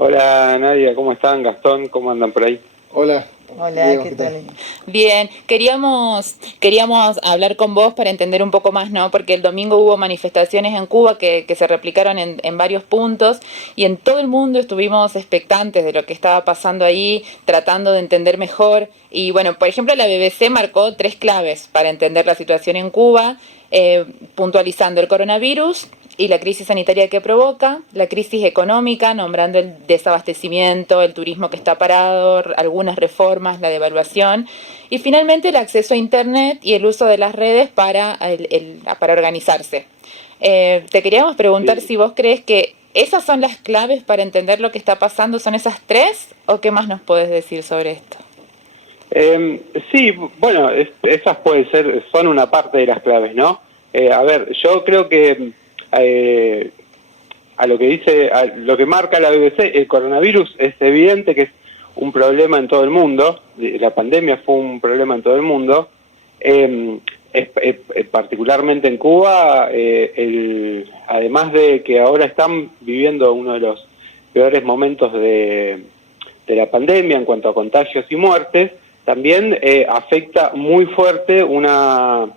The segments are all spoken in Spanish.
Hola Nadia, ¿cómo están? Gastón, ¿cómo andan por ahí? Hola, Hola, Diego, ¿qué ¿qué tal? tal? Bien, queríamos hablar con vos para entender un poco más, ¿no? Porque el domingo hubo manifestaciones en Cuba que se replicaron en varios puntos y en todo el mundo estuvimos expectantes de lo que estaba pasando ahí, tratando de entender mejor. Y bueno, por ejemplo, la BBC marcó tres claves para entender la situación en Cuba, puntualizando el coronavirus y la crisis sanitaria que provoca, la crisis económica, nombrando el desabastecimiento, el turismo que está parado, algunas reformas, la devaluación, y finalmente el acceso a Internet y el uso de las redes para organizarse. Te queríamos preguntar Sí, si vos crees que esas son las claves para entender lo que está pasando, ¿son esas tres? ¿O qué más nos podés decir sobre esto? sí, bueno, esas pueden ser, son una parte de las claves, ¿no? A ver, yo creo que eh, a lo que dice, a lo que marca la BBC, el coronavirus es evidente que es un problema en todo el mundo, la pandemia fue un problema en todo el mundo, eh, particularmente en Cuba, además de que ahora están viviendo uno de los peores momentos de la pandemia en cuanto a contagios y muertes, también afecta muy fuerte una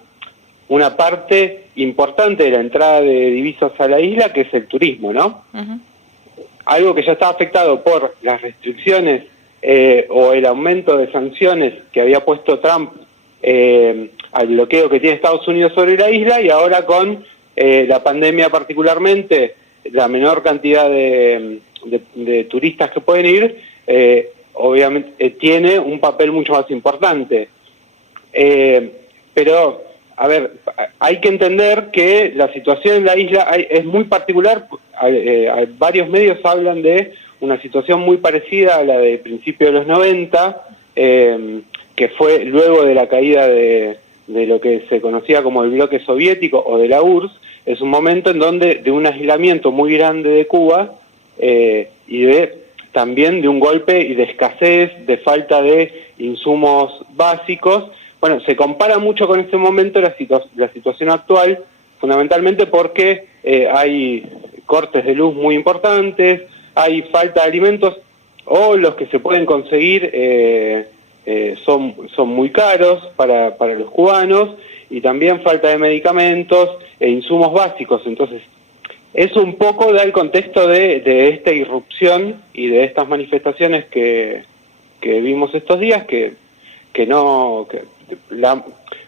parte importante de la entrada de divisas a la isla, que es el turismo, ¿no? Uh-huh. Algo que ya está afectado por las restricciones o el aumento de sanciones que había puesto Trump al bloqueo que tiene Estados Unidos sobre la isla, y ahora con la pandemia particularmente, la menor cantidad de turistas que pueden ir, obviamente tiene un papel mucho más importante. Pero, a ver, hay que entender que la situación en la isla es muy particular. Varios medios hablan de una situación muy parecida a la de principios de los 90, que fue luego de la caída de lo que se conocía como el bloque soviético o de la URSS. Es un momento en donde de un aislamiento muy grande de Cuba y también de un golpe y de escasez, de falta de insumos básicos. Bueno, se compara mucho con este momento la situación actual, fundamentalmente porque hay cortes de luz muy importantes, hay falta de alimentos, o los que se pueden conseguir son muy caros para los cubanos, y también falta de medicamentos e insumos básicos. Entonces, eso un poco da el contexto de esta irrupción y de estas manifestaciones que vimos estos días, que no... Que la,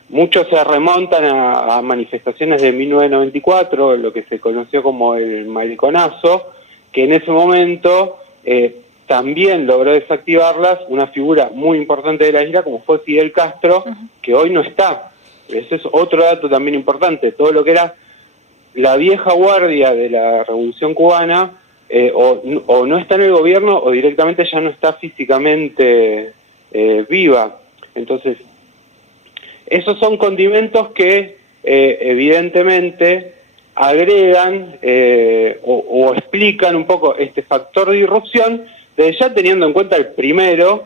muchos se remontan a manifestaciones de 1994, lo que se conoció como el Maliconazo, que en ese momento también logró desactivarlas una figura muy importante de la isla, como fue Fidel Castro, Uh-huh. que hoy no está. Ese es otro dato también importante. Todo lo que era la vieja guardia de la Revolución Cubana o no está en el gobierno o directamente ya no está físicamente viva. Entonces, esos son condimentos que evidentemente agregan o explican un poco este factor de irrupción, desde ya teniendo en cuenta el primero,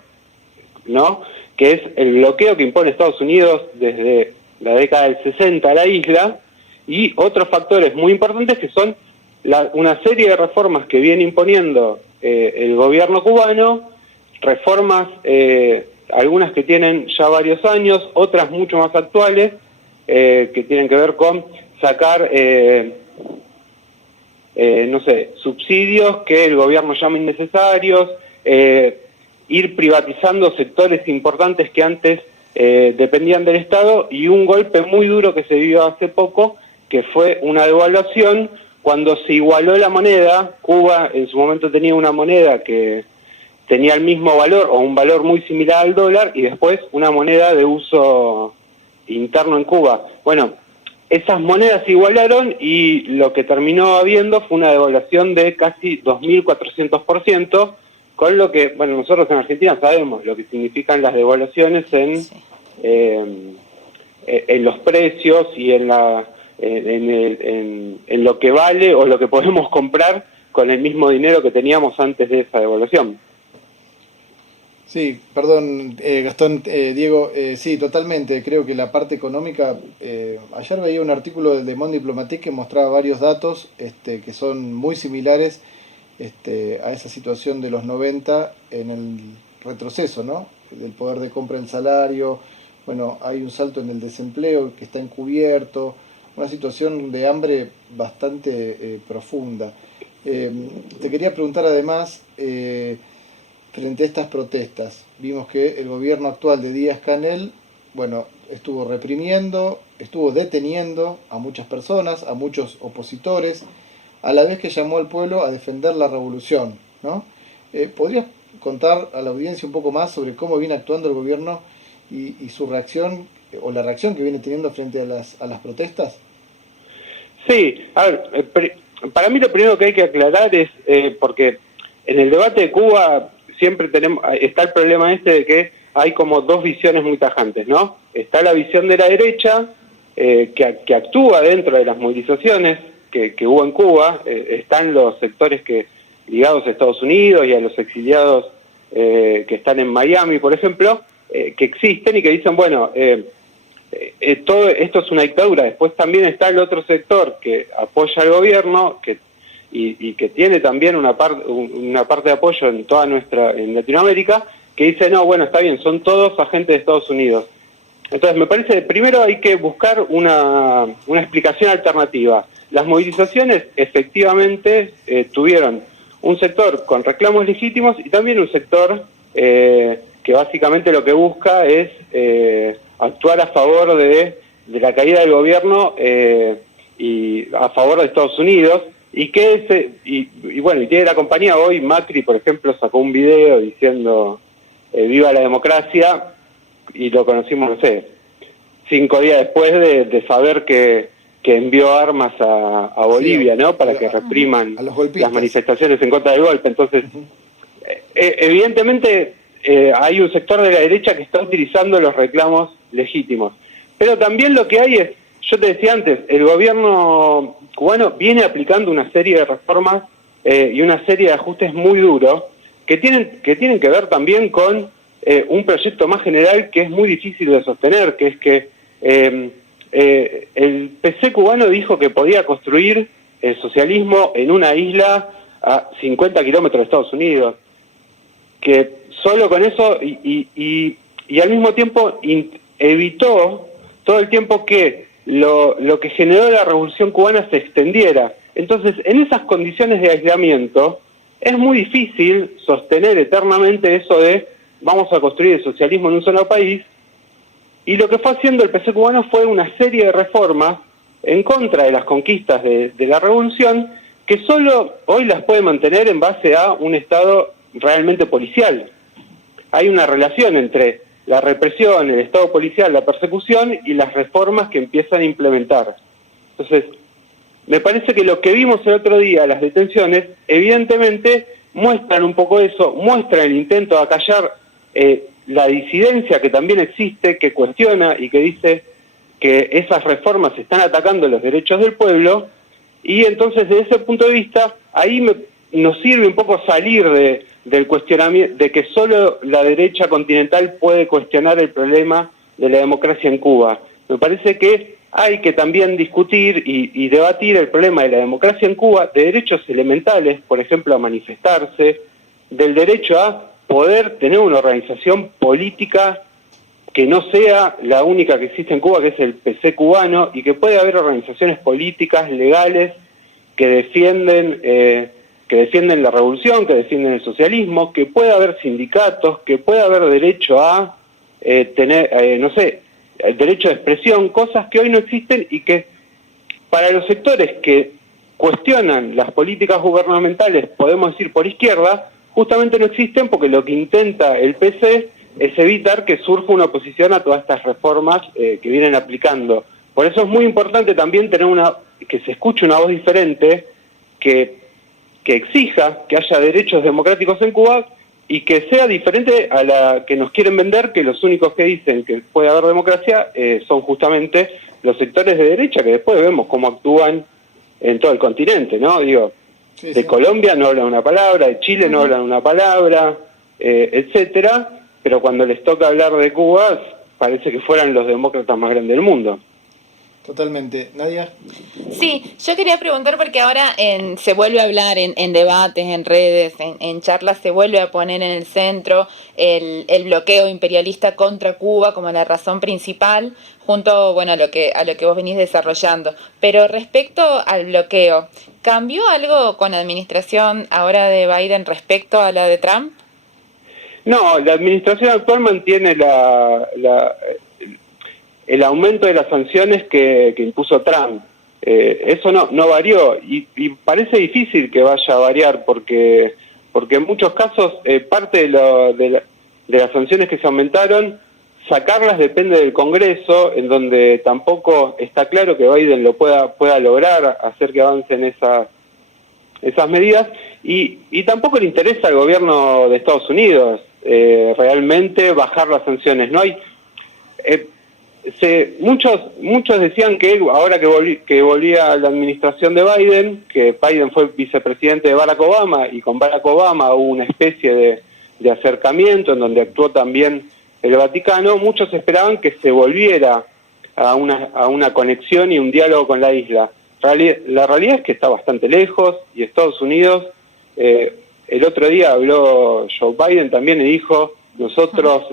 ¿no? Que es el bloqueo que impone Estados Unidos desde la década del 60 a la isla, y otros factores muy importantes que son una serie de reformas que viene imponiendo el gobierno cubano, reformas, algunas que tienen ya varios años, otras mucho más actuales, que tienen que ver con sacar, no sé, subsidios que el gobierno llama innecesarios, ir privatizando sectores importantes que antes dependían del Estado, y un golpe muy duro que se vivió hace poco, que fue una devaluación. Cuando se igualó la moneda, Cuba en su momento tenía una moneda que tenía el mismo valor o un valor muy similar al dólar, y después una moneda de uso interno en Cuba. Bueno, esas monedas se igualaron y lo que terminó habiendo fue una devaluación de casi 2.400%, con lo que, bueno, nosotros en Argentina sabemos lo que significan las devaluaciones Sí. eh, en los precios y en lo que vale o lo que podemos comprar con el mismo dinero que teníamos antes de esa devaluación. Sí, perdón, Gastón, Diego, sí, totalmente. Creo que la parte económica, ayer veía un artículo del Le Monde Diplomatique que mostraba varios datos que son muy similares a esa situación de los 90 en el retroceso, ¿no? Del poder de compra del salario. Bueno, hay un salto en el desempleo que está encubierto, una situación de hambre bastante profunda. Te quería preguntar además, frente a estas protestas, vimos que el gobierno actual de Díaz-Canel, bueno, estuvo reprimiendo, estuvo deteniendo a muchas personas, a muchos opositores, a la vez que llamó al pueblo a defender la revolución, ¿no? ¿Podrías contar a la audiencia un poco más sobre cómo viene actuando el gobierno y su reacción, o la reacción que viene teniendo frente a las protestas? Sí, a ver, para mí lo primero que hay que aclarar es, porque en el debate de Cuba siempre está el problema de que hay como dos visiones muy tajantes, ¿no? Está la visión de la derecha, que actúa dentro de las movilizaciones que hubo en Cuba, están los sectores ligados a Estados Unidos y a los exiliados que están en Miami, por ejemplo, que existen y que dicen, bueno, todo esto es una dictadura. Después también está el otro sector que apoya al gobierno y que tiene también una parte de apoyo en Latinoamérica, que dice, no, bueno, está bien, son todos agentes de Estados Unidos. Entonces me parece que primero hay que buscar una explicación alternativa. Las movilizaciones efectivamente tuvieron un sector con reclamos legítimos y también un sector que básicamente lo que busca es actuar a favor de la caída del gobierno y a favor de Estados Unidos, y bueno, y tiene la compañía hoy. Macri, por ejemplo, sacó un video diciendo viva la democracia, y lo conocimos, no sé, 5 días después de saber que envió armas a Bolivia, sí, ¿no? Para que repriman las manifestaciones en contra del golpe. Entonces, evidentemente hay un sector de la derecha que está utilizando los reclamos legítimos. Pero también lo que hay es, yo te decía antes, el gobierno cubano viene aplicando una serie de reformas y una serie de ajustes muy duros que tienen que ver también con un proyecto más general que es muy difícil de sostener, que es que el PC cubano dijo que podía construir el socialismo en una isla a 50 kilómetros de Estados Unidos, que solo con eso y al mismo tiempo evitó todo el tiempo que lo que generó la Revolución Cubana se extendiera. Entonces, en esas condiciones de aislamiento, es muy difícil sostener eternamente eso de vamos a construir el socialismo en un solo país, y lo que fue haciendo el PC cubano fue una serie de reformas en contra de las conquistas de la revolución, que solo hoy las puede mantener en base a un Estado realmente policial. Hay una relación entre la represión, el Estado policial, la persecución y las reformas que empiezan a implementar. Entonces, me parece que lo que vimos el otro día, las detenciones, evidentemente muestran un poco eso, muestran el intento de acallar la disidencia que también existe, que cuestiona y que dice que esas reformas están atacando los derechos del pueblo, y entonces desde ese punto de vista, ahí nos sirve un poco salir del cuestionamiento, de que solo la derecha continental puede cuestionar el problema de la democracia en Cuba. Me parece que hay que también discutir y debatir el problema de la democracia en Cuba, de derechos elementales, por ejemplo, a manifestarse, del derecho a poder tener una organización política que no sea la única que existe en Cuba, que es el PC cubano, y que puede haber organizaciones políticas, legales, que defienden la revolución, que defienden el socialismo, que pueda haber sindicatos, que pueda haber derecho a tener, no sé, el derecho de expresión, cosas que hoy no existen y que para los sectores que cuestionan las políticas gubernamentales, podemos decir por izquierda, justamente no existen, porque lo que intenta el PC es evitar que surja una oposición a todas estas reformas que vienen aplicando. Por eso es muy importante también tener que se escuche una voz diferente, que exija que haya derechos democráticos en Cuba y que sea diferente a la que nos quieren vender, que los únicos que dicen que puede haber democracia son justamente los sectores de derecha, que después vemos cómo actúan en todo el continente, ¿no? Digo, sí, de Colombia no hablan una palabra, de Chile no hablan una palabra, etcétera, pero cuando les toca hablar de Cuba, parece que fueran los demócratas más grandes del mundo. Totalmente. Nadia. Sí, yo quería preguntar porque ahora se vuelve a hablar en debates, en redes, en charlas, se vuelve a poner en el centro el bloqueo imperialista contra Cuba como la razón principal, junto, bueno, a lo que vos venís desarrollando. Pero respecto al bloqueo, ¿cambió algo con la administración ahora de Biden respecto a la de Trump? No, la administración actual mantiene el aumento de las sanciones que impuso Trump. Eso no varió y parece difícil que vaya a variar porque en muchos casos parte de las sanciones que se aumentaron, sacarlas depende del Congreso, en donde tampoco está claro que Biden lo pueda lograr, hacer que avancen esas medidas, y tampoco le interesa al gobierno de Estados Unidos realmente bajar las sanciones. No hay muchos decían que ahora que volvía a la administración de Biden, que Biden fue vicepresidente de Barack Obama, y con Barack Obama hubo una especie de acercamiento en donde actuó también el Vaticano, muchos esperaban que se volviera a una conexión y un diálogo con la isla. La realidad es que está bastante lejos, y Estados Unidos, el otro día habló Joe Biden también y dijo, nosotros...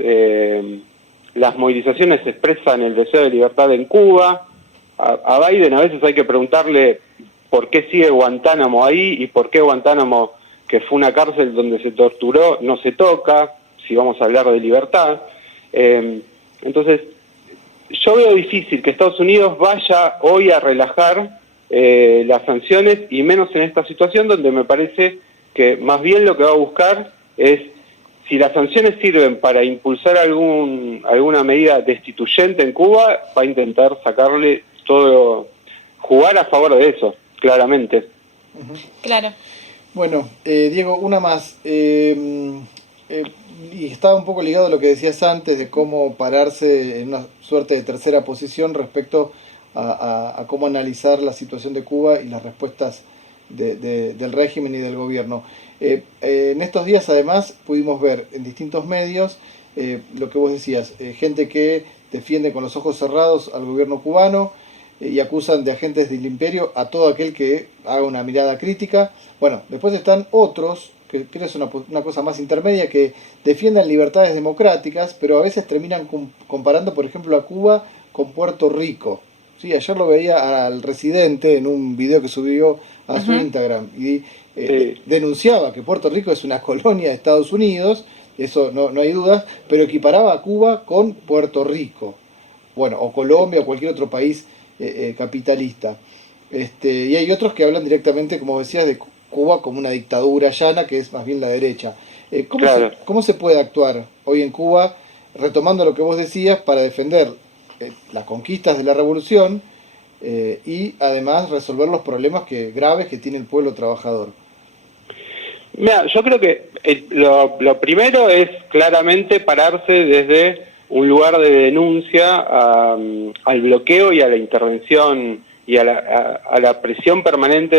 las movilizaciones expresan el deseo de libertad en Cuba. A Biden a veces hay que preguntarle por qué sigue Guantánamo ahí y por qué Guantánamo, que fue una cárcel donde se torturó, no se toca, si vamos a hablar de libertad. Entonces, yo veo difícil que Estados Unidos vaya hoy a relajar las sanciones, y menos en esta situación donde me parece que más bien lo que va a buscar es, si las sanciones sirven para impulsar alguna medida destituyente en Cuba, va a intentar sacarle todo, jugar a favor de eso, claramente. Claro. Bueno, Diego, una más. Y estaba un poco ligado a lo que decías antes de cómo pararse en una suerte de tercera posición respecto a cómo analizar la situación de Cuba y las respuestas del régimen y del gobierno. En estos días además pudimos ver en distintos medios lo que vos decías, gente que defiende con los ojos cerrados al gobierno cubano y acusan de agentes del imperio a todo aquel que haga una mirada crítica. Bueno, después están otros, que creo es una cosa más intermedia, que defienden libertades democráticas, pero a veces terminan comparando, por ejemplo, a Cuba con Puerto Rico. Sí, ayer lo veía al residente en un video que subió a su Instagram y denunciaba que Puerto Rico es una colonia de Estados Unidos, eso no hay dudas, pero equiparaba a Cuba con Puerto Rico, bueno, o Colombia o cualquier otro país capitalista. Y hay otros que hablan directamente, como decías, de Cuba como una dictadura llana, que es más bien la derecha. ¿Cómo se puede actuar hoy en Cuba, retomando lo que vos decías, para defender las conquistas de la revolución y además resolver los problemas graves que tiene el pueblo trabajador? Mira, yo creo que lo primero es claramente pararse desde un lugar de denuncia al bloqueo y a la intervención y a la presión permanente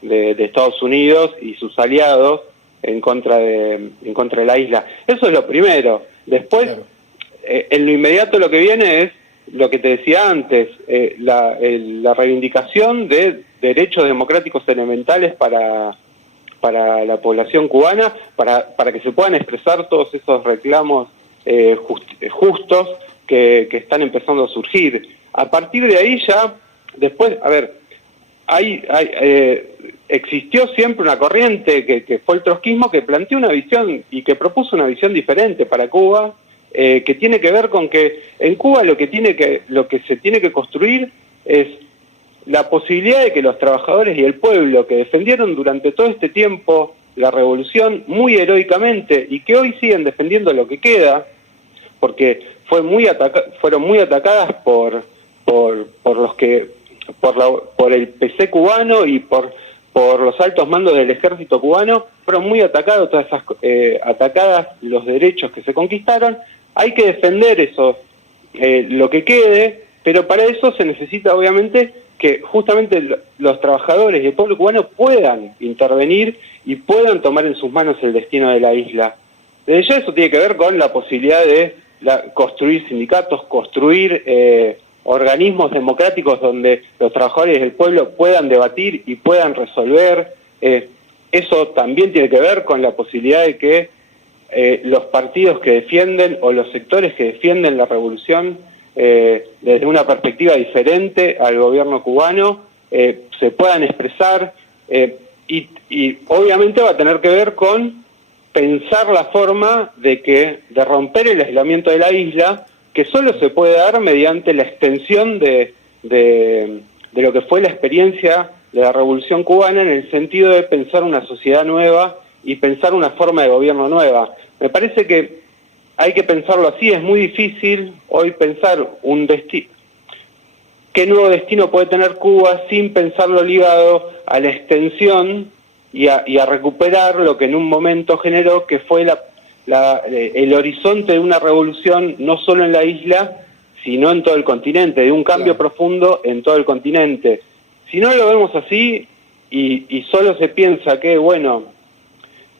de Estados Unidos y sus aliados en contra de la isla. Eso es lo primero. Después, claro, en lo inmediato lo que viene es lo que te decía antes, la reivindicación de derechos democráticos elementales para la población cubana, para que se puedan expresar todos esos reclamos justos que están empezando a surgir. A partir de ahí ya, después, a ver, existió siempre una corriente que fue el trotskismo, que planteó una visión y que propuso una visión diferente para Cuba, que tiene que ver con que en Cuba lo que se tiene que construir es la posibilidad de que los trabajadores y el pueblo que defendieron durante todo este tiempo la revolución muy heroicamente y que hoy siguen defendiendo lo que queda, porque fueron muy atacadas por el PC cubano y por los altos mandos del ejército cubano, fueron muy atacados atacadas los derechos que se conquistaron. Hay que defender eso, lo que quede, pero para eso se necesita obviamente que justamente los trabajadores y el pueblo cubano puedan intervenir y puedan tomar en sus manos el destino de la isla. Desde ya eso tiene que ver con la posibilidad de construir sindicatos, construir organismos democráticos donde los trabajadores del pueblo puedan debatir y puedan resolver. Eso también tiene que ver con la posibilidad de que los partidos que defienden o los sectores que defienden la revolución desde una perspectiva diferente al gobierno cubano se puedan expresar y obviamente va a tener que ver con pensar la forma de romper el aislamiento de la isla, que solo se puede dar mediante la extensión de lo que fue la experiencia de la Revolución Cubana, en el sentido de pensar una sociedad nueva y pensar una forma de gobierno nueva. Me parece que hay que pensarlo así. Es muy difícil hoy pensar un destino, qué nuevo destino puede tener Cuba, sin pensarlo ligado a la extensión y a recuperar lo que en un momento generó, que fue el horizonte de una revolución no solo en la isla, sino en todo el continente, de un cambio profundo en todo el continente. Si no lo vemos así y solo se piensa que, bueno,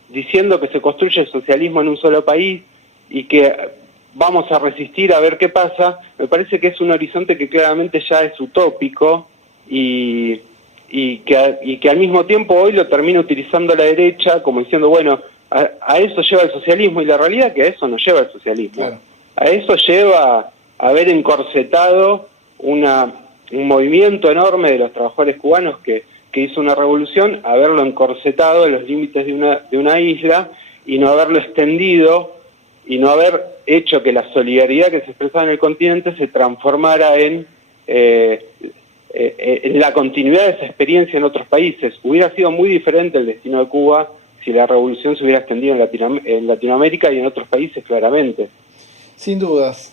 diciendo que se construye el socialismo en un solo país y que vamos a resistir a ver qué pasa, me parece que es un horizonte que claramente ya es utópico y que al mismo tiempo hoy lo termina utilizando la derecha como diciendo, bueno, a eso lleva el socialismo, y la realidad es que a eso no lleva el socialismo. Claro. A eso lleva haber encorsetado un movimiento enorme de los trabajadores cubanos que hizo una revolución, haberlo encorsetado en los límites de una isla y no haberlo extendido y no haber hecho que la solidaridad que se expresaba en el continente se transformara en la continuidad de esa experiencia en otros países. Hubiera sido muy diferente el destino de Cuba si la revolución se hubiera extendido en Latinoamérica y en otros países, claramente. Sin dudas,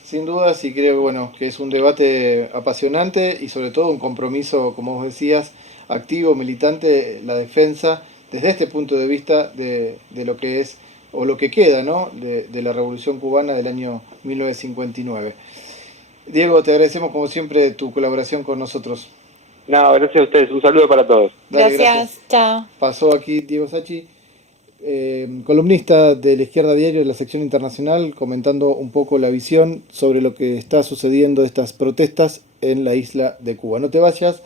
y creo bueno, que es un debate apasionante y sobre todo un compromiso, como vos decías, activo, militante, la defensa, desde este punto de vista de lo que es, o lo que queda, ¿no?, de la Revolución Cubana del año 1959. Diego, te agradecemos como siempre tu colaboración con nosotros. No, gracias a ustedes, un saludo para todos. Dale, gracias, chao. Pasó aquí Diego Sacchi, columnista de La Izquierda Diario de la sección internacional, comentando un poco la visión sobre lo que está sucediendo, estas protestas en la isla de Cuba. No te vayas.